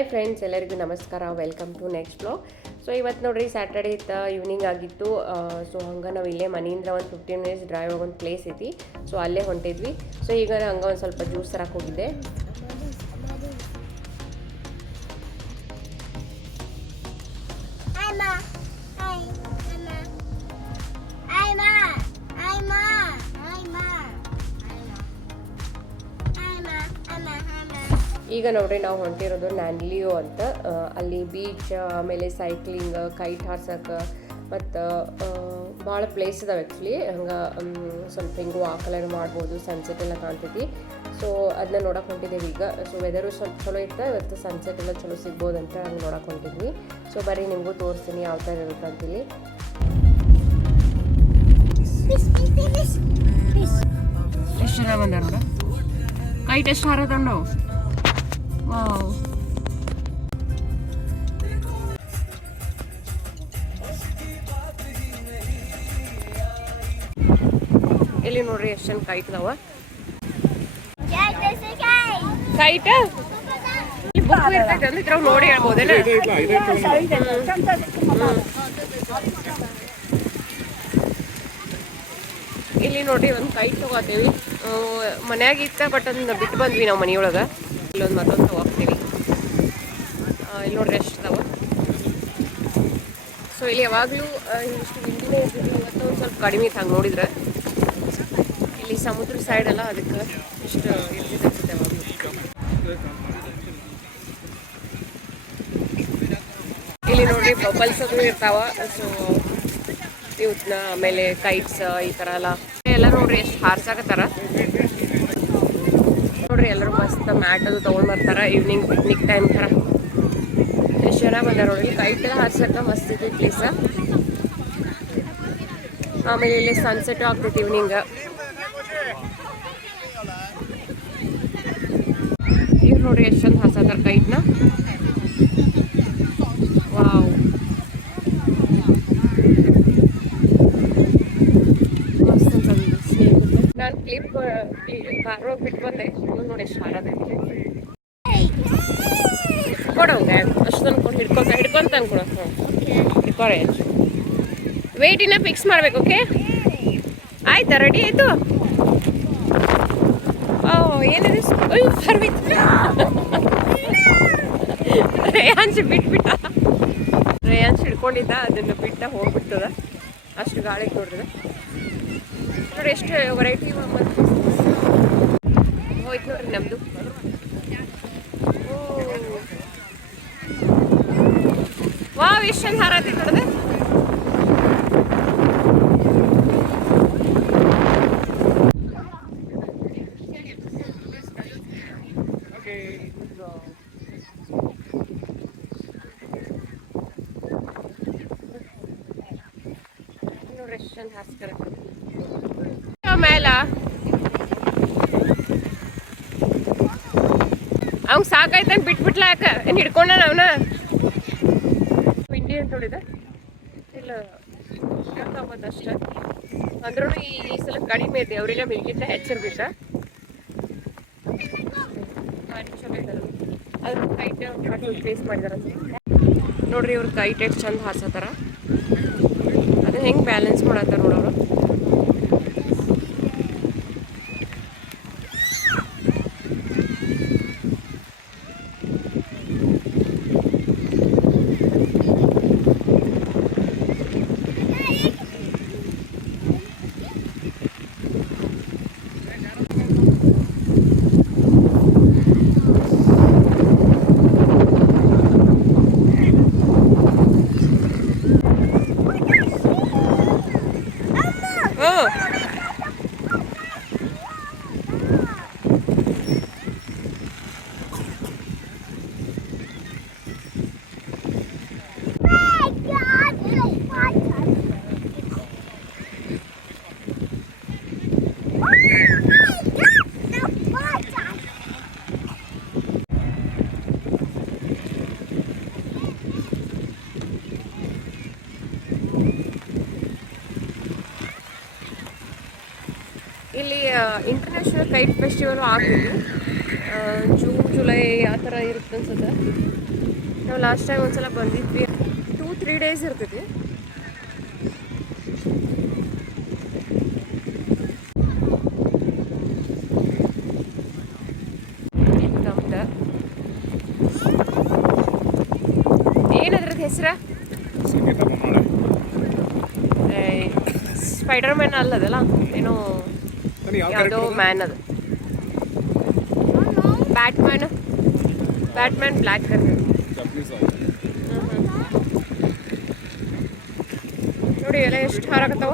Hi friends, ಎಲ್ಲರಿಗೂ ನಮಸ್ಕಾರ. Welcome to next blog. So ಇವತ್ತು ನೋಡ್ರಿ ಸ್ಯಾಟರ್ಡೇ ಇತ್ತು, ಈವ್ನಿಂಗ್ ಆಗಿತ್ತು. ಸೊ ಹಂಗೆ ನಾವು ಇಲ್ಲೇ ಮನೆಯಿಂದ ಒಂದು 15 ಮಿನಿಟ್ಸ್ ಡ್ರೈವ್ ಆಗೋ ಒಂದು ಪ್ಲೇಸ್ ಐತಿ. ಸೊ ಅಲ್ಲೇ ಹೊಂಟಿದ್ವಿ. ಸೊ ಈಗ ಹಂಗೆ ಒಂದು ಸ್ವಲ್ಪ ಜ್ಯೂಸ್ ತರಕ್ಕೆ ಹೋಗಿದ್ದೆ. ಈಗ ನೋಡ್ರಿ ನಾವು ಹೊಂಟಿರೋದು ನ್ಯಾನ್ಲಿಯೋ ಅಂತ. ಅಲ್ಲಿ ಬೀಚ್, ಆಮೇಲೆ ಸೈಕ್ಲಿಂಗ್, ಕೈಟ್ ಹಾರ್ಸಕ್ಕೆ ಮತ್ತು ಭಾಳ ಪ್ಲೇಸ್ ಇದಾವೆ ಆ್ಯಕ್ಚುಲಿ. ಹಂಗೆ ಸ್ವಲ್ಪ ಹಿಂಗೆ ವಾಕಲೆಲ್ಲ ಮಾಡ್ಬೋದು, ಸನ್ಸೆಟ್ ಎಲ್ಲ ಕಾಣ್ತೈತಿ. ಸೊ ಅದನ್ನ ನೋಡಕ್ಕೆ ಹೊಂಟಿದ್ದೇವೆ ಈಗ. ಸೊ ವೆದರು ಸ್ವಲ್ಪ ಚಲೋ ಇತ್ತು ಇವತ್ತು, ಸನ್ಸೆಟ್ ಎಲ್ಲ ಚಲೋ ಸಿಗ್ಬೋದಂತ ಹಂಗೆ ನೋಡಕ್ಕೆ ಹೊಂಟಿದ್ವಿ. ಸೊ ಬರೀ ನಿಮಗೂ ತೋರಿಸ್ತೀನಿ ಯಾವ ಥರ ಇರುತ್ತೆ ಅಂತೇಳಿ. ಎಷ್ಟು ಜನ ಬಂದಾರ ನೋಡ, ಕೈಟ್ ಎಷ್ಟು ಹಾರದಂಡು. ವಾವ್, ಇಲ್ಲಿ ನೋಡ್ರಿ ಎಷ್ಟು ಜನ ಕೈಟ್ ಅದಾವ. ಕೈಟ್ ಬುಕ್ ಇರ್ತೈತೆ ಅಂದ್ರೆ ಇದ್ರಾಗ ನೋಡಿ ಹೇಳ್ಬೋದೇನ. ಇಲ್ಲಿ ನೋಡ್ರಿ ಒಂದು ಕೈಟ್ ತಗೋತೀವಿ. ಮನ್ಯಾಗ ಇತ್ತ, ಬಟ್ ಅದನ್ನ ಬಿಟ್ಟು ಬಂದ್ವಿ ನಾವು ಮನೆಯೊಳಗೆ. ಇಲ್ಲೊಂದು ಮತ್ತೊಂದು ತಗೋಗ್ತೀವಿ. ಇಲ್ಲಿ ನೋಡ್ರಿ ಎಷ್ಟು ಅದಾವ. ಸೊ ಇಲ್ಲಿ ಯಾವಾಗಲೂ ಇಷ್ಟು ಹಿಂದಿನೇ ಇರ್ತೀವಿ, ಇವತ್ತು ಒಂದು ಸ್ವಲ್ಪ ಕಡಿಮೆ ಇತ್ತು ಹಂಗೆ ನೋಡಿದ್ರೆ. ಇಲ್ಲಿ ಸಮುದ್ರ ಸೈಡ್ ಅಲ್ಲ, ಅದಕ್ಕೆ ಇಷ್ಟು ಇರ್ತಿದೆ ಯಾವಾಗಲೂ. ಇಲ್ಲಿ ನೋಡ್ರಿ ಬಬಲ್ಸ್ ಅದು ಇರ್ತಾವ. ಸೊ ಇವನ್ನ ಆಮೇಲೆ ಕೈಟ್ಸ್ ಈ ಥರ ಎಲ್ಲ ನೋಡ್ರಿ ಎಷ್ಟು ಹಾರ್ಸಾಕತ್ತಾರ ನೋಡ್ರಿ. ಎಲ್ಲರೂ ಮಸ್ತ್ ಮ್ಯಾಟ್ ಅದು ತೊಗೊಂಡು ಬರ್ತಾರೆ ಈವ್ನಿಂಗ್ ಪಿಕ್ನಿಕ್ ಟೈಮ್ ಥರ. ಎಷ್ಟು ಜನ ಬಂದಾರ ನೋಡ್ರಿ. ಕೈಟ್ ಎಲ್ಲ ಹಾರ್ಸಕ್ಕೆ ಮಸ್ತ್ ಐತಿ ಪ್ಲೇಸ. ಆಮೇಲೆ ಇಲ್ಲಿ ಸನ್ಸೆಟ್ ಆಗ್ತೈತಿ ಈವ್ನಿಂಗ್. ಇವ್ರು ನೋಡ್ರಿ ಎಷ್ಟು ಚಂದ ಹಾರ್ಸತ್ತಾರ ಕೈಟ್ನ. ವಾವ್, ಮಸ್ತ್ ಅನ್ಸಂದು. ನಾನು ಕ್ಲಿಪ್ ಕಾರ್ ಹೋಗಿ ಬಿಟ್ಟು ಬಂದೆ. ನೋಡಿ ಎಷ್ಟು ಹಾರದೈತಿ. ಕೊಡೋಂಗೆ ಅಷ್ಟೊಂದು ಕೊಡು, ಹಿಡ್ಕೊಂತ ಅನ್ಕೊಡ. ಹಿಡ್ಕೊರೆ, ವೆಯ್ಟ್ ಇನ್ನ ಫಿಕ್ಸ್ ಮಾಡ್ಬೇಕು. ಓಕೆ, ಆಯ್ತಾ? ರೆಡಿ ಆಯಿತು. ಏನಿದೆ? ರೇಯಾನ್ಸ್ ಬಿಟ್ಬಿಟ್ಟ. ರೇಯಾನ್ಸ್ ಹಿಡ್ಕೊಂಡಿದ್ದ, ಅದನ್ನು ಬಿಟ್ಟ ಹೋಗ್ಬಿಡ್ತದ. ಅಷ್ಟು ಗಾಳಿ ನೋಡ್ರಿ. ನೋಡಿ ಎಷ್ಟು ವೆರೈಟಿ ಹೋಯ್ತು ನೋಡ್ರಿ ನಮ್ಮದು. ವಾವ್, ಎಷ್ಟು ಚಂದ ಹಾರತೈತಿ ನೋಡಿದೆ. ನೋಡ್ರಿ ಎಷ್ಟು ಚಂದ ಹಾರಿಸ್ತಾರೆ ಮೇಲ. ಅವ್ನು ಸಾಕಾಯ್ತಂತ ಬಿಟ್ಬಿಟ್ಲ. ಯಾಕ ಏನು ಹಿಡ್ಕೊಂಡ ಅವನ ಇಂಡಿ ಅಂತ ನೋಡಿದ ಇಲ್ಲ ಅಷ್ಟೇ. ಅಂದ್ರೂ ಈ ಸಲ ಕಡಿಮೆ ಐತಿ, ಅವ್ರಿಗೆ ಮಿಲ್ಕಿಂತ ಹೆಚ್ಚಿರ್ಬೇಕ. ಭಾರಿ ಚಲೋ ಇದ್ದಾರೆ. ಅದ್ರ ಕೈಟ್ ಪ್ಲೇಸ್ ಮಾಡಿದಾರ ನೋಡ್ರಿ. ಇವ್ರ ಕೈಟ್ ಎಷ್ಟು ಚಂದ ಹಾರ್ಸತ್ತಾರ. ಅದನ್ನ ಹೆಂಗೆ ಬ್ಯಾಲೆನ್ಸ್ ಮಾಡತ್ತಾರ ನೋಡೋರು. ಇಲ್ಲಿ ಇಂಟರ್ನ್ಯಾಷನಲ್ ಕೈಟ್ ಫೆಸ್ಟಿವಲ್ ಆಗ್ತಿದೆ ಜೂನ್ ಜುಲೈ ಆ ಥರ ಇರುತ್ತೆ ಅನ್ಸುತ್ತೆ. ನಾವು ಲಾಸ್ಟ್ ಟೈಮ್ ಒಂದ್ಸಲ ಬಂದಿದ್ವಿ. 2-3 ಡೇಸ್ ಇರ್ತೈತಿ. ಏನದ್ರದ್ದು ಹೆಸರು? ಸ್ಪೈಡರ್ ಮ್ಯಾನ್ ಅಲ್ಲದಲ್ಲ, ಏನೋ ಯಾವುದೋ ಮ್ಯಾನ್ ಅದು. Batman black colour. ನೋಡಿ ಎಲ್ಲ ಎಷ್ಟು ಹಾರಾಕತ್ತಾವ.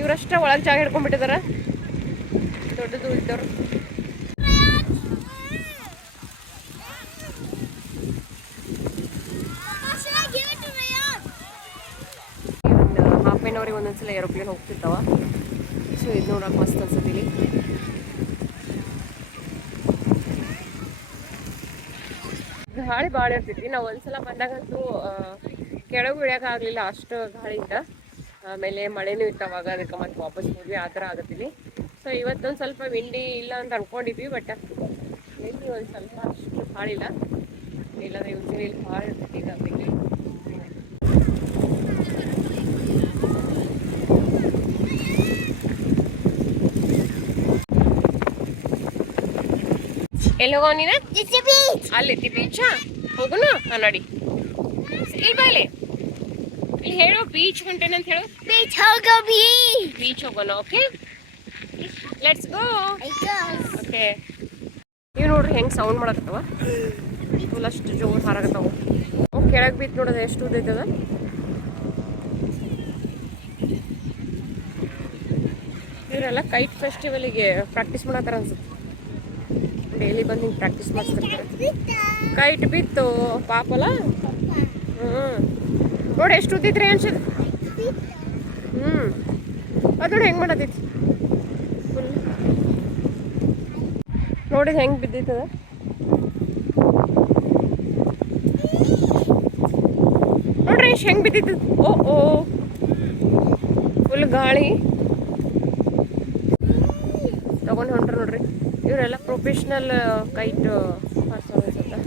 ಇವರಷ್ಟ ಒಳಗೆ ಜಾಗ ಹಿಡ್ಕೊಂಡ್ಬಿಟ್ಟಿದಾರ, ದೊಡ್ಡದು ಇದ್ದವ್ರು. ಹಾಫ್ ಆನ್ ಅವರಿಗೆ ಒಂದೊಂದ್ಸಲ ಏರೋಪ್ಲೇನ್ ಹೋಗ್ತಿರ್ತಾವ. ಸೊ ಇದು ನೋಡೋಕೆ ಮಸ್ತ್ ಅನ್ಸತ್ತಿಲ್ಲಿ. ಗಾಳಿ ಭಾಳ ಇರ್ತೈತಿ. ನಾವು ಒಂದ್ಸಲ ಬಂದಾಗಂತೂ ಕೆಳಗೆ ಇಳಿಯೋಕ್ಕಾಗಲಿಲ್ಲ, ಅಷ್ಟು ಗಾಳಿಯಿಂದ. ಆಮೇಲೆ ಮಳೆನೂ ಇತ್ತು ಅವಾಗ, ಅದಕ್ಕೆ ಮತ್ತೆ ವಾಪಸ್ ಹೋದ್ವಿ. ಆ ಥರ ಆಗತ್ತಿಲ್ಲಿ. ಸೊ ಇವತ್ತೊಂದು ಸ್ವಲ್ಪ ವಿಂಡಿ ಇಲ್ಲ ಅಂತ ಅಂದ್ಕೊಂಡಿದ್ವಿ, ಬಟ್ ವಿಂಡಿ ಒಂದು ಸ್ವಲ್ಪ ಅಷ್ಟು ಭಾಳ ಇಲ್ಲ. ಇಲ್ಲಾಂದ್ರೆ ಯೂಶಲಿ ಇಲ್ಲಿ ಭಾಳ ಇರ್ತೈತಿ ಈಗ ಇಲ್ಲಿ. ಎಲ್ಲಿ ಹೋಗೋ ನೀನು? ಅಲ್ಲಿತ್ತಿ ಬೀಚಾ? ಹೋಗುನು ನೋಡಿ. ಇಲ್ಲಿ ಬಾಯ್ಲಿ, ಇಲ್ಲಿ ಹೇಳು ಬೀಚ್ ಹೊಂಟೇನೆ ಅಂತ ಹೇಳು. ಬೀಚ್ ಹೋಗೋಣ. Okay, let's go. ಓಕೆ, ನೀವು ನೋಡ್ರಿ ಹೆಂಗೆ ಸೌಂಡ್ ಮಾಡಕತ್ತವ, ಫುಲ್ ಅಷ್ಟು ಜೋರು ಹಾರಾಗತ್ತವ. ಕೆಳಗೆ ಬಿದ್ದು ನೋಡೋದು ಎಷ್ಟು ಉದ್ದೈತದ. ಇವರೆಲ್ಲ ಕೈಟ್ ಫೆಸ್ಟಿವಲಿಗೆ ಪ್ರಾಕ್ಟೀಸ್ ಮಾಡತ್ತಾರ ಅನ್ಸುತ್ತೆ. ಡೈಲಿ ಬಂದು ಹಿಂಗೆ ಪ್ರಾಕ್ಟೀಸ್ ಮಾಡಿಸ್ತಿರ್ತಾರೆ. ಕೈಟ್ ಬಿತ್ತು ಪಾಪಲ್ಲ. ನೋಡಿ ಎಷ್ಟು ಉದ್ದಿದ್ರಿ ಅನ್ಸದ್. ಅದು ನೋಡಿ ಹೆಂಗೆ ಮಾಡತೈತಿ ಫುಲ್. ನೋಡಿ ಹೆಂಗೆ ಬಿದ್ದೈತದ. ನೋಡ್ರಿ ಎಷ್ಟು ಹೆಂಗೆ ಬಿದ್ದಿತ್ತು. ಓ ಫುಲ್ ಗಾಳಿ ತಗೊಂಡು ಹೊಂಟ್ರ ನೋಡ್ರಿ. ಇವರೆಲ್ಲ ಪ್ರೊಫೆಷ್ನಲ್ ಕೈಟ್ ಹಾರ್ಸೋರು ಅನ್ಸುತ್ತೆ.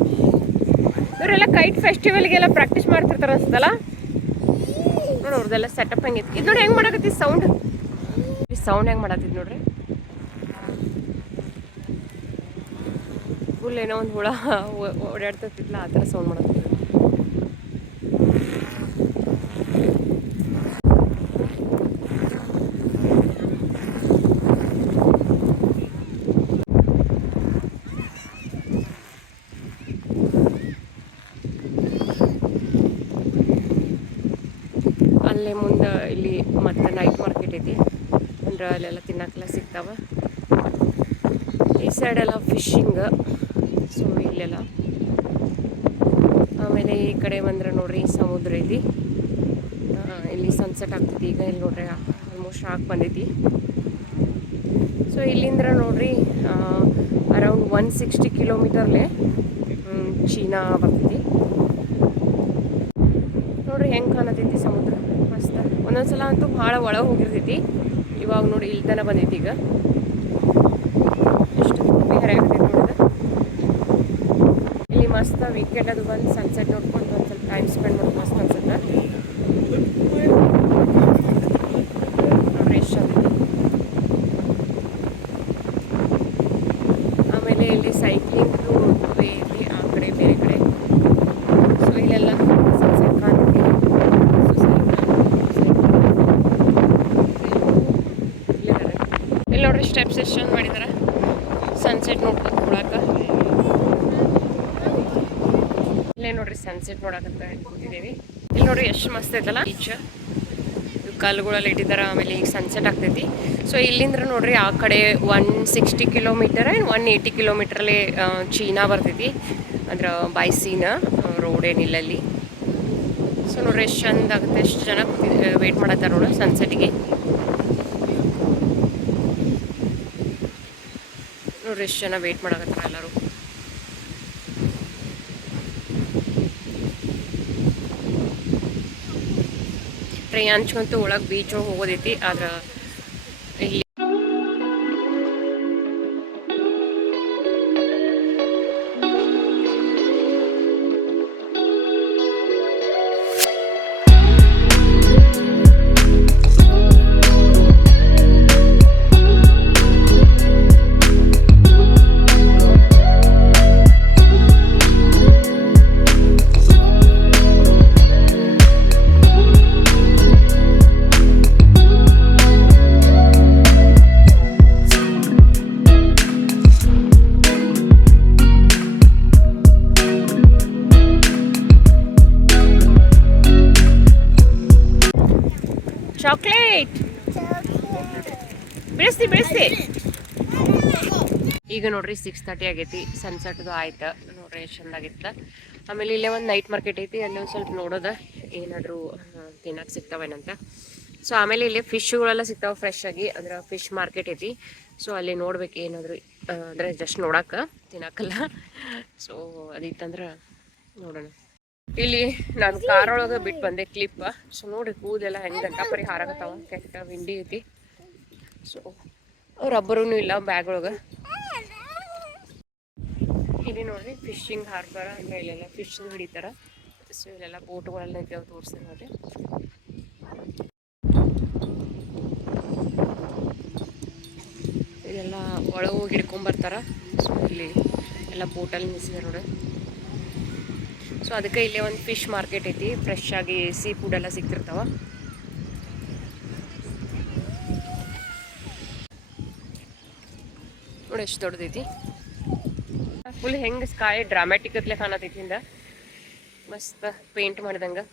ಇವರೆಲ್ಲ ಕೈಟ್ ಫೆಸ್ಟಿವಲ್ಗೆಲ್ಲ ಪ್ರಾಕ್ಟೀಸ್ ಮಾಡ್ತಿರ್ತಾರೆ ಅನ್ಸುತ್ತಲ್ಲ. ನೋಡಿ ಅವ್ರದ್ದೆಲ್ಲ ಸೆಟಪ್ ಹೆಂಗಿತ್ತು. ಇದು ನೋಡಿ ಹೆಂಗೆ ಮಾಡಕತ್ತಿ ಸೌಂಡ್ ಹೆಂಗೆ ಮಾಡತ್ತಿದ್ ನೋಡ್ರಿ. ಫುಲ್ ಏನೋ ಒಂದು ಹುಳ ಓಡಾಡ್ತಿರ್ತಿದ್ಲ, ಆ ಥರ ಸೌಂಡ್ ಮಾಡತ್ತಿದ್ರು. ಅಲ್ಲೇ ಮುಂದೆ ಇಲ್ಲಿ ಮತ್ತೆ ನೈಟ್ ಮಾರ್ಕೆಟ್ ಐತಿ, ಅಂದ್ರೆ ಅಲ್ಲೆಲ್ಲ ತಿನ್ನಕ್ಕೆಲ್ಲ ಸಿಗ್ತಾವ. ಈ ಸೈಡೆಲ್ಲ ಫಿಶಿಂಗ್. ಸೊ ಇಲ್ಲೆಲ್ಲ ಆಮೇಲೆ ಈ ಕಡೆ ಬಂದ್ರೆ ನೋಡ್ರಿ ಸಮುದ್ರ ಐತಿ. ಇಲ್ಲಿ ಸನ್ಸೆಟ್ ಆಗ್ತೈತಿ ಈಗ. ಇಲ್ಲಿ ನೋಡ್ರಿ ಆಲ್ಮೋಸ್ಟ್ ಆಗಿ ಬಂದೈತಿ. ಸೊ ಇಲ್ಲಿಂದ ನೋಡ್ರಿ ಅರೌಂಡ್ 160 ಕಿಲೋಮೀಟರ್ಲೆ ಚೀನಾ ಬರ್ತೈತಿ. ನೋಡ್ರಿ ಹೆಂಗೆ ಕಾಣತೈತಿ ಸಮುದ್ರ ಮಸ್ತ್. ಒಂದೊಂದ್ಸಲ ಅಂತೂ ಭಾಳ ಒಳಗೆ ಹೋಗಿರ್ತೈತಿ. ಇವಾಗ ನೋಡಿ ಇಲ್ಲಿ ತನಕ ಬಂದೈತಿ. ಈಗ ಎಷ್ಟು ಹರಿಯಾಗತೈತಿ ನೋಡಿದ್ರೆ. ಇಲ್ಲಿ ಮಸ್ತ್ ವೀಕೆಂಡ್ ಅದು ಬಂದು ಸನ್ಸೆಟ್ ನೋಡ್ಕೊಂಡು ಒಂದು ಸ್ವಲ್ಪ ಟೈಮ್ ಸ್ಪೆಂಡ್ ಮಾಡೋದು ಮಸ್ತ್ ಅನ್ಸುತ್ತೆ. ನೋಡ್ರಿ ಎಷ್ಟು ಆಗೈತಿ. ಆಮೇಲೆ ಇಲ್ಲಿ ಸೈಕ್ಲಿಂಗ್ ವೇ ಇಲ್ಲಿ ಆ ಕಡೆ ಬೇರೆ ಕಡೆ. ಸೊ ಇಲ್ಲೆಲ್ಲ ಸನ್ಸೆಟ್ ಕಾಣ್ತೈತಿ. ಇಲ್ಲಿ ನೋಡ್ರಿ ಸ್ಟೆಪ್ಸ್ ಎಷ್ಟು ಚಂದ ಮಾಡಿದಾರೆ ಸನ್ಸೆಟ್ ನೋಡ್ಕೊಂಡು ಕೊಡಾಕ. ಇಲ್ಲೇ ನೋಡ್ರಿ ಸನ್ಸೆಟ್ ನೋಡಕಂತ ಕೂತಿದ್ದೀವಿ. ಇಲ್ಲಿ ನೋಡ್ರಿ ಎಷ್ಟು ಮಸ್ತ್ ಐತಲ್ಲ ಬೀಚ್. ಕಲ್ಲುಗಳೆಲ್ಲ ಇಟ್ಟಿದ್ದಾರೆ. ಆಮೇಲೆ ಈಗ ಸನ್ಸೆಟ್ ಆಗ್ತೈತಿ. ಸೊ ಇಲ್ಲಿಂದ್ರ ನೋಡ್ರಿ ಆ ಕಡೆ 160 ಕಿಲೋಮೀಟರ್ ಆ್ಯಂಡ್ 180 ಕಿಲೋಮೀಟ್ರಲ್ಲಿ ಚೀನಾ ಬರ್ತೈತಿ. ಅಂದ್ರೆ ಬೈ ಸೀನಾ ರೋಡ್ ಏನಿಲ್ಲ ಅಲ್ಲಿ. ಸೊ ನೋಡ್ರಿ ಎಷ್ಟು ಚಂದ ಆಗುತ್ತೆ. ಎಷ್ಟು ಜನ ವೇಟ್ ಮಾಡತ್ತಾರೆ ನೋಡ ಸನ್ಸೆಟ್ಗೆ. ನೋಡ್ರಿ ಎಷ್ಟು ಜನ ವೇಟ್ ಮಾಡಕತ್ತಾರ ಎಲ್ಲರೂ. ಟ್ರೈ ಹಂಚ್ಕೊಂತು ಒಳಗೆ ಬೀಚ್ ಹೋಗೋದೈತಿ. ಆದ್ರೆ ಇಲ್ಲಿ ಬೆಳೆಸ್ತಿ ಈಗ ನೋಡ್ರಿ 6:30 ಆಗೈತಿ. ಸನ್ಸೆಟ್ದು ಆಯ್ತು ನೋಡ್ರಿ, ಎಷ್ಟು ಚಂದಾಗಿತ್ತು. ಆಮೇಲೆ ಇಲ್ಲೇ ಒಂದು ನೈಟ್ ಮಾರ್ಕೆಟ್ ಐತಿ, ಅಲ್ಲಿ ಒಂದು ಸ್ವಲ್ಪ ನೋಡೋದ ಏನಾದರೂ ತಿನ್ನಕ್ಕೆ ಸಿಗ್ತಾವೇನಂತ. ಸೊ ಆಮೇಲೆ ಇಲ್ಲಿ ಫಿಶ್ಗಳೆಲ್ಲ ಸಿಗ್ತಾವೆ ಫ್ರೆಶ್ ಆಗಿ, ಅಂದ್ರೆ ಫಿಶ್ ಮಾರ್ಕೆಟ್ ಐತಿ. ಸೊ ಅಲ್ಲಿ ನೋಡ್ಬೇಕು ಏನಾದರೂ, ಅಂದರೆ ಜಸ್ಟ್ ನೋಡಕ್ಕೆ, ತಿನ್ನಕ್ಕಲ್ಲ. ಸೊ ಅದಿತ್ತಂದ್ರೆ ನೋಡೋಣ. ಇಲ್ಲಿ ನಾನು ಕಾರೊಳಗೆ ಬಿಟ್ಟು ಬಂದೆ ಕ್ಲಿಪ್. ಸೊ ನೋಡಿ ಕೂದೆಲ್ಲ ಹೆಂಗೆ ಗಂಟಾಪರಿ ಹಾರಾಗತ್ತಾವ, ಕೆಟ್ಟ ವಿಂಡಿ ಐತಿ. ಸೊ ರಬ್ಬರೂ ಇಲ್ಲ ಬ್ಯಾಗ್ ಒಳಗೆ. ಇಲ್ಲಿ ನೋಡ್ರಿ ಫಿಶಿಂಗ್ ಹಾರ್ಬರ್ ಅಂದ್ರೆ ಇಲ್ಲೆಲ್ಲ ಫಿಶ್ ಹಿಡಿತಾರ. ಸೊ ಇಲ್ಲೆಲ್ಲ ಬೋಟ್ಗಳೆಲ್ಲ ಇದ್ದಾವೆ, ತೋರಿಸ್ತೀನಿ ನೋಡ್ರಿ. ಇದೆಲ್ಲ ಒಳಗೆ ಹೋಗಿ ಹಿಡ್ಕೊಂಬರ್ತಾರ. ಸೊ ಇಲ್ಲಿ ಎಲ್ಲ ಬೋಟಲ್ಲಿ ನಿಲ್ಸಿದಾರೆ ನೋಡಿ. ಸೊ ಅದಕ್ಕೆ ಇಲ್ಲೇ ಒಂದು ಫಿಶ್ ಮಾರ್ಕೆಟ್ ಐತಿ, ಫ್ರೆಶ್ ಆಗಿ ಸೀ ಫುಡ್ ಎಲ್ಲ ಸಿಗ್ತಿರ್ತಾವ. ನೋಡಿ ಎಷ್ಟು ದೊಡ್ಡದೈತಿ, ಫುಲ್ ಹೆಂಗೆ ಸ್ಕಾಯ್ ಡ್ರಾಮ್ಯಾಟಿಕ್ ಅತ್ಲೆ ಕಾಣತೈತಿ. ಹಿಂದ ಮಸ್ತ್ ಪೇಂಟ್ ಮಾಡಿದಂಗೆ.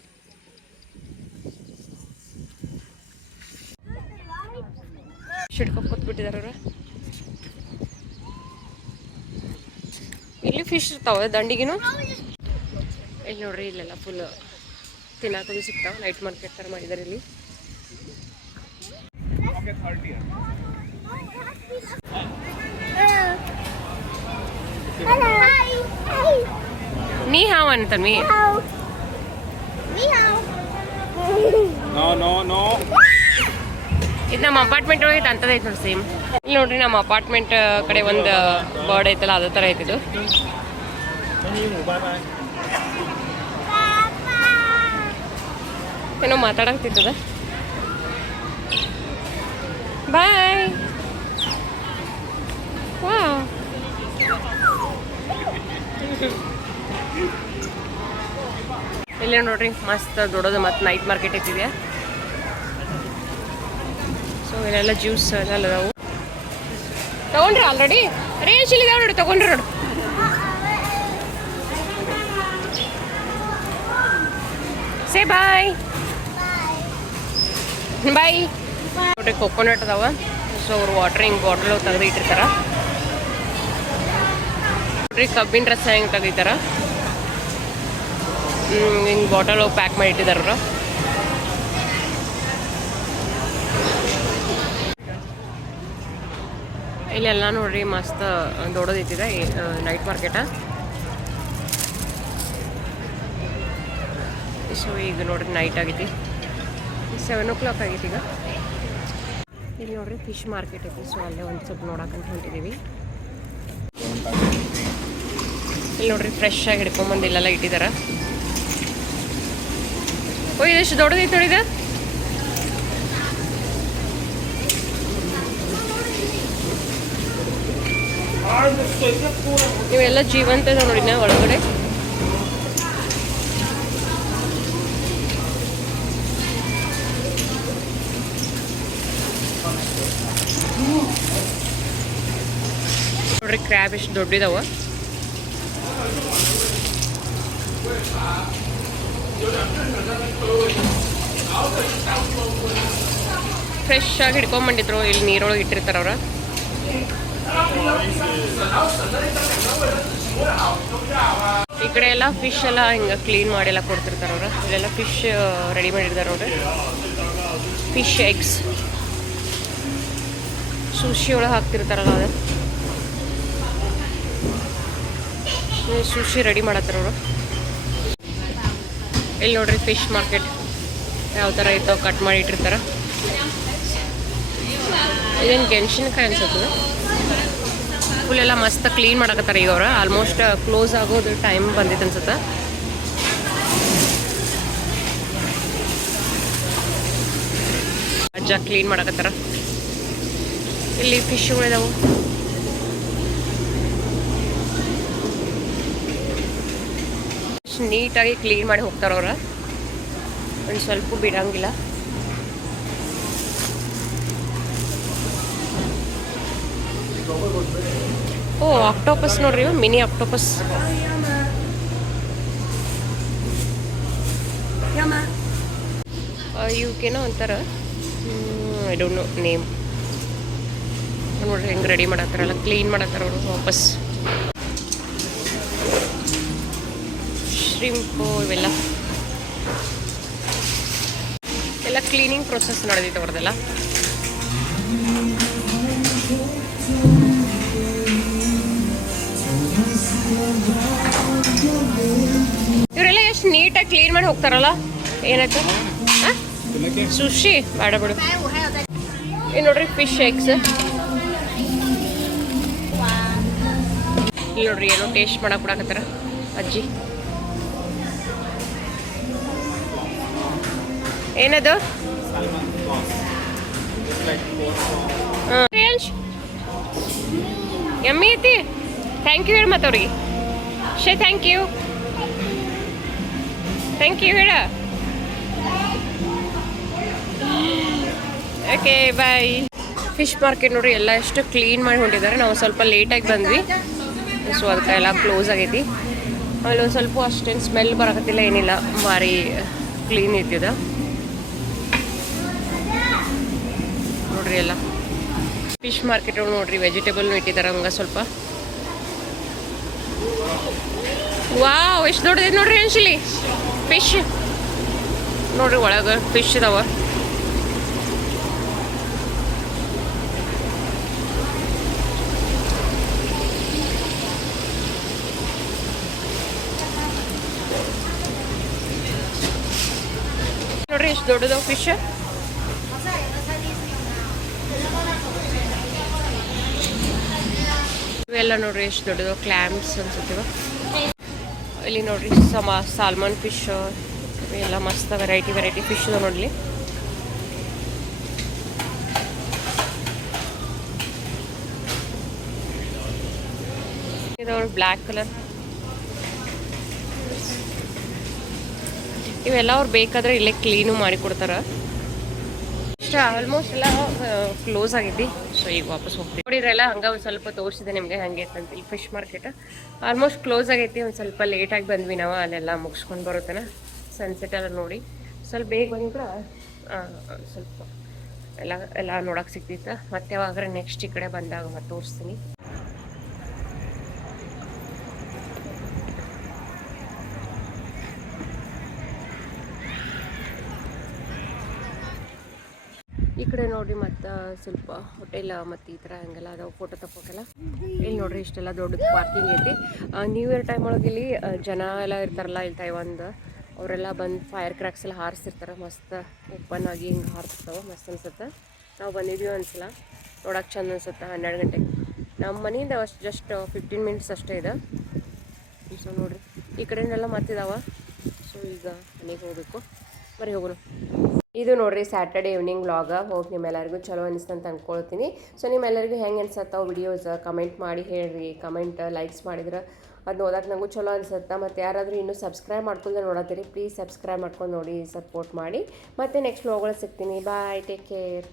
ಶಿಡ್ಕೊಂಡು ಕೂತ್ಬಿಟ್ಟಿದಾರ ಅವ್ರು. ಇಲ್ಲಿ ಫಿಶ್ ಇರ್ತಾವೆ ದಂಡಿಗಿನು. ಇಲ್ಲಿ ನೋಡ್ರಿ ಇಲ್ಲೆಲ್ಲ ಫುಲ್ ತಿನ್ನಾಕದು ಸಿಗ್ತಾವೆ. ನೈಟ್ ಮಾರ್ಕೆಟ್ ಥರ ಮಾಡಿದ್ದಾರೆ ಇಲ್ಲಿ. ನೀ ಹಾವ್ ಅಂತ ಮೀ ಇದು ನಮ್ಮ ಅಪಾರ್ಟ್ಮೆಂಟ್ ಒಳಗೆ ಅಂತದೈತೆ ನೋಡಿ ಸೇಮ್. ಇಲ್ಲಿ ನೋಡ್ರಿ ನಮ್ಮ ಅಪಾರ್ಟ್ಮೆಂಟ್ ಕಡೆ ಒಂದು ಬರ್ಡ್ ಐತಲ್ಲ, ಅದೇ ಥರ ಐತಿದು. ಏನೋ ಮಾತಾಡಕ್ತಿತ್ತದ. ಬಾಯ್. ವಾವ್, ಇಲ್ಲಿ ನೋಡ್ರಿ ಮಸ್ತ್ ದೊಡ್ಡದು ಮತ್ತು ನೈಟ್ ಮಾರ್ಕೆಟ್ ಐತಿದೆ. ಸೊ ಇಲ್ಲೆಲ್ಲ ಜ್ಯೂಸ್ ಎಲ್ಲ ಅದಾವು. ತಗೊಂಡ್ರಿ ಆಲ್ರೆಡಿ ರೇಂಜ್ ಇಲ್ಲಿದಾವೆ ನೋಡಿ, ತಗೊಂಡ್ರಿ ನೋಡಿ. ಸೇ ಬಾಯ್. ಬಾಯ್. ನೋಡ್ರಿ ಕೊಕೊನಟ್ ಅದಾವ. ಸೊ ಅವ್ರು ವಾಟ್ರಿಂಗ್ ಬಾಟಲ್ ತೆಗೆದು ಇಟ್ಟಿರ್ತಾರ ನೋಡ್ರಿ. ಕಬ್ಬಿನ ರಸ ಹೆಂಗೆ ತೆಗಿತಾರ, ಹಿಂಗೆ ಬಾಟಲ್ ಪ್ಯಾಕ್ ಮಾಡಿ ಇಟ್ಟಿದಾರ. ಇಲ್ಲೆಲ್ಲ ನೋಡ್ರಿ ಮಸ್ತ್ ದೊಡ್ಡದೈತಿದೆ ನೈಟ್ ಮಾರ್ಕೆಟ. ಸೊ ಈಗ ನೋಡ್ರಿ ನೈಟ್ ಆಗೈತಿ, 7 o'clock ಆಗೈತಿ ಈಗ. ಇಲ್ಲಿ ನೋಡ್ರಿ ಫಿಶ್ ಮಾರ್ಕೆಟ್ ಐತಿ. ಸೊ ಅಲ್ಲೇ ಒಂದು ಸ್ವಲ್ಪ ನೋಡಕ್ಕಂತ ಹೊಂಟಿದ್ದೀವಿ. ಇಲ್ಲಿ ನೋಡ್ರಿ ಫ್ರೆಶ್ ಆಗಿ ಹಿಡ್ಕೊಂಬಂದು ಇಲ್ಲೆಲ್ಲ ಇಟ್ಟಿದಾರ. ಓ ಇದೆಷ್ಟು ದೊಡ್ಡದೈತಿ ನೋಡಿದ. ಇವೆಲ್ಲ ಜೀವಂತ ಇದೆ ನೋಡಿ ಒಳಗಡೆ. ನೋಡ್ರಿ ಕ್ರ್ಯಾಬ್ ಎಷ್ಟು ದೊಡ್ಡದಾವ. ಫ್ರೆಶ್ ಆಗಿ ಹಿಡ್ಕೊಂಬಂದಿದ್ರು. ಇಲ್ಲಿ ನೀರೊಳಗೆ ಇಟ್ಟಿರ್ತಾರ ಅವ್ರ. ಈ ಕಡೆ ಎಲ್ಲ ಫಿಶ್ ಎಲ್ಲ ಹಿಂಗೆ ಕ್ಲೀನ್ ಮಾಡಿಲ್ಲ ಕೊಡ್ತಿರ್ತಾರ ಅವ್ರ. ಇಲ್ಲೆಲ್ಲ ಫಿಶ್ ರೆಡಿ ಮಾಡಿರ್ತಾರೆ ನೋಡ್ರಿ. ಫಿಶ್ ಎಗ್ಸ್ ಸುಶಿ ಒಳಗೆ ಹಾಕ್ತಿರ್ತಾರಲ್ಲ, ಅದು ಸುಶಿ ರೆಡಿ ಮಾಡತ್ತಾರ ಅವರು. ಇಲ್ಲಿ ನೋಡ್ರಿ ಫಿಶ್ ಮಾರ್ಕೆಟ್ ಯಾವ ಥರ ಇರ್ತಾವೆ, ಕಟ್ ಮಾಡಿ ಇಟ್ಟಿರ್ತಾರ. ಇದೇನು ಗೆಣಸಿನಕಾಯಿ ಅನ್ಸುತ್ತದೆ. ಫುಲ್ ಎಲ್ಲ ಮಸ್ತ್ ಕ್ಲೀನ್ ಮಾಡಕತ್ತಾರ ಈಗ ಅವ್ರು. ಆಲ್ಮೋಸ್ಟ್ ಕ್ಲೋಸ್ ಆಗೋದು ಟೈಮ್ ಬಂದಿತ್ತು ಅನ್ಸುತ್ತೆ. ಅಜ್ಜ ಕ್ಲೀನ್ ಮಾಡಕತ್ತಾರ. ಇಲ್ಲಿ ಫಿಶ್ಗಳಿದಾವು. ನೀಟಾಗಿ ಕ್ಲೀನ್ ಮಾಡಿ ಹೋಗ್ತಾರ ಅವ್ರ. ಒಂದು ಸ್ವಲ್ಪ ಬಿಡಂಗಿಲ್ಲ. ಓ ಆಕ್ಟೋಪಸ್ ನೋಡ್ರಿ, ಮಿನಿ ಆಕ್ಟೋಪಸ್. ಇವಕ್ಕೇನೋ ಒಂಥರ ಐ ಡೋಂಟ್ ನೋ ನೇಮ್. ನೋಡ್ರಿ ಹೆಂಗೆ ರೆಡಿ ಮಾಡತ್ತಾರಲ್ಲ, ಕ್ಲೀನ್ ಮಾಡತ್ತಾರ ಅವರು ವಾಪಸ್. ಶ್ರಿಂಪು ಇವೆಲ್ಲ ಎಲ್ಲ ಕ್ಲೀನಿಂಗ್ ಪ್ರೊಸೆಸ್ ನಡೆದಿತ್ತು ಅವ್ರದ್ದೆಲ್ಲ. ಇವರೆಲ್ಲ ಎಷ್ಟು ನೀಟಾಗಿ ಕ್ಲೀನ್ ಮಾಡಿ ಹೋಗ್ತಾರಲ್ಲ. ಏನಾಯ್ತು ಸುಶಿ ಬೇಡ ಬಿಡು. ಇಲ್ಲಿ ನೋಡ್ರಿ ಫಿಶ್ ಎಗ್ಸ್. ಇಲ್ಲಿ ನೋಡ್ರಿ ಏನೋ ಟೇಸ್ಟ್ ಮಾಡಕ್ ಬಿಡಾಕತ್ತಾರ ಅಜ್ಜಿ. ಏನದು ಎಮ್ಮಿ ಐತಿ. ಥ್ಯಾಂಕ್ ಯು ಹೇಳಿ ಮತ್ತೆ ಅವ್ರಿಗೆ. ಥ್ಯಾಂಕ್ ಯು ಹೇಳ. Okay bye. ಫಿಶ್ ಮಾರ್ಕೆಟ್ ನೋಡ್ರಿ ಎಲ್ಲ ಎಷ್ಟು ಕ್ಲೀನ್ ಮಾಡಿ ಹೊಂಟಿದ್ದಾರೆ. ನಾವು ಸ್ವಲ್ಪ ಲೇಟಾಗಿ ಬಂದ್ವಿ, ಸೊ ಅದಕ್ಕೆ ಎಲ್ಲ ಕ್ಲೋಸ್ ಆಗೈತಿ. ಅಲ್ಲಿ ಸ್ವಲ್ಪ ಅಷ್ಟೇನು ಸ್ಮೆಲ್ ಬರಕತ್ತಿಲ್ಲ, ಏನಿಲ್ಲ, ಭಾರಿ ಕ್ಲೀನ್ ಇದ್ದಿದ ನೋಡ್ರಿ. ಎಲ್ಲ ಫಿಶ್ ಮಾರ್ಕೆಟ್ ನೋಡ್ರಿ ವೆಜಿಟೇಬಲ್ನು ಇಟ್ಟಿದ್ದಾರೆ ಹಂಗೆ ಸ್ವಲ್ಪ. ವಾವ್ ಎಷ್ಟು ದೊಡ್ಡದಿದೆ ನೋಡ್ರಿ ಅನ್ಶಿಲಿ ಫಿಶ್. ನೋಡ್ರಿ ಒಳಗೆ ಫಿಶ್ ಇದಾವ. ನೋಡ್ರಿ ಎಷ್ಟು ದೊಡ್ಡದವ ಫಿಶ್. ಇವೆಲ್ಲ ನೋಡ್ರಿ ಎಷ್ಟು ದೊಡ್ಡದವ ಕ್ಲಾಮ್ಸ್ ಅನ್ಸುತ್ತೀವ. ಇಲ್ಲಿ ನೋಡ್ರಿ ಸಾಲ್ಮನ್ ಫಿಶ್ ಎಲ್ಲ ಮಸ್ತ್ ವೆರೈಟಿ ಫಿಶ್ ಅದ ನೋಡ್ಲಿ. ಇದು ಬ್ಲ್ಯಾಕ್ ಕಲರ್. ಇವೆಲ್ಲ ಅವ್ರು ಬೇಕಾದ್ರೆ ಇಲ್ಲೇ ಕ್ಲೀನು ಮಾಡಿ ಕೊಡ್ತಾರೆ. ಇಷ್ಟ ಆಲ್ಮೋಸ್ಟ್ ಎಲ್ಲ ಕ್ಲೋಸ್ ಆಗೈತಿ, ಸೊ ಈಗ ವಾಪಸ್ ಹೋಗ್ತೀವಿ. ನೋಡಿದ್ರೆಲ್ಲ ಹಂಗೆ ಒಂದು ಸ್ವಲ್ಪ ತೋರಿಸಿದೆ ನಿಮಗೆ ಹಂಗೆ ಅಂತ. ಇಲ್ಲಿ ಫಿಶ್ ಮಾರ್ಕೆಟ್ ಆಲ್ಮೋಸ್ಟ್ ಕ್ಲೋಸ್ ಆಗೈತಿ. ಒಂದು ಸ್ವಲ್ಪ ಲೇಟಾಗಿ ಬಂದ್ವಿ ನಾವು, ಅಲ್ಲೆಲ್ಲ ಮುಗಿಸ್ಕೊಂಡು ಬರುತ್ತೇನೆ. ಸನ್ಸೆಟ್ ಎಲ್ಲ ನೋಡಿ ಸ್ವಲ್ಪ ಬೇಗ ಬಂದ್ರೆ ಸ್ವಲ್ಪ ಎಲ್ಲ ನೋಡೋಕೆ ಸಿಗ್ತಿತ್ತು. ಮತ್ತೆ ಯಾವಾಗ್ರೆ ನೆಕ್ಸ್ಟ್ ಈ ಕಡೆ ಬಂದಾಗ ಮತ್ತೆ ತೋರಿಸ್ತೀನಿ. ಈ ಕಡೆ ನೋಡ್ರಿ ಮತ್ತೆ ಸ್ವಲ್ಪ ಹೋಟೆಲ್ ಮತ್ತು ಈ ಥರ ಹಂಗೆಲ್ಲ ಅದಾವೆ ಫೋಟೋ ತಗೋಕೆಲ್ಲ. ಇಲ್ಲಿ ನೋಡ್ರಿ ಇಷ್ಟೆಲ್ಲ ದೊಡ್ಡದು ಪಾರ್ಕಿಂಗ್ ಐತಿ. ನ್ಯೂ ಇಯರ್ ಟೈಮ್ ಒಳಗೆ ಇಲ್ಲಿ ಜನ ಎಲ್ಲ ಇರ್ತಾರಲ್ಲ, ಇಲ್ಲಿ ತೈವಾನ್ದು ಅವರೆಲ್ಲ ಬಂದು ಫೈರ್ ಕ್ರ್ಯಾಕ್ಸ್ ಎಲ್ಲ ಹಾರಿಸಿರ್ತಾರೆ. ಮಸ್ತ್ ಓಪನ್ ಆಗಿ ಹಿಂಗೆ ಹಾರಿಸ್ತಾವೆ, ಮಸ್ತ್ ಅನ್ಸುತ್ತೆ. ನಾವು ಬಂದಿದ್ದೀವಿ ಒಂದ್ಸಲ, ನೋಡೋಕೆ ಚಂದ ಅನ್ಸುತ್ತೆ. 12 ಗಂಟೆಗೆ ನಮ್ಮ ಮನೆಯಿಂದ ಜಸ್ಟ್ 15 ಮಿನಿಟ್ಸ್ ಅಷ್ಟೇ ಇದೆ. ಸೊ ನೋಡ್ರಿ ಈ ಕಡೆಯಿಂದೆಲ್ಲ ಮತ್ತಿದಾವೆ. ಸೊ ಈಗ ಮನೆಗೆ ಹೋಗಬೇಕು, ಬರೀ ಹೋಗೋಣ. ಇದು ನೋಡ್ರಿ ಸ್ಯಾಟರ್ಡೆ ಈವ್ನಿಂಗ್ ವ್ಲಾಗ. ಹೋಗಿ ನಿಮ್ಮೆಲ್ಲರಿಗೂ ಚಲೋ ಅನಿಸ್ತಂತ ಅಂದ್ಕೊಳ್ತೀನಿ. ಸೊ ನಿಮ್ಮೆಲ್ಲರಿಗೂ ಹೆಂಗೆ ಅನ್ಸತ್ತಾವ ವಿಡಿಯೋಸ್ ಕಮೆಂಟ್ ಮಾಡಿ ಹೇಳ್ರಿ. ಕಮೆಂಟ್ ಲೈಕ್ಸ್ ಮಾಡಿದ್ರೆ ಅದು ನೋಡೋಕೆ ನನಗೂ ಚಲೋ ಅನ್ಸುತ್ತೆ. ಮತ್ತು ಯಾರಾದರೂ ಇನ್ನೂ ಸಬ್ಸ್ಕ್ರೈಬ್ ಮಾಡ್ಕೊಂಡು ನೋಡತ್ತೀರಿ, ಪ್ಲೀಸ್ ಸಬ್ಸ್ಕ್ರೈಬ್ ಮಾಡ್ಕೊಂಡು ನೋಡಿ, ಸಪೋರ್ಟ್ ಮಾಡಿ. ಮತ್ತು ನೆಕ್ಸ್ಟ್ ವ್ಲಾಗ್ಗಳು ಸಿಗ್ತೀನಿ. ಬಾಯ್, ಟೇಕ್ ಕೇರ್.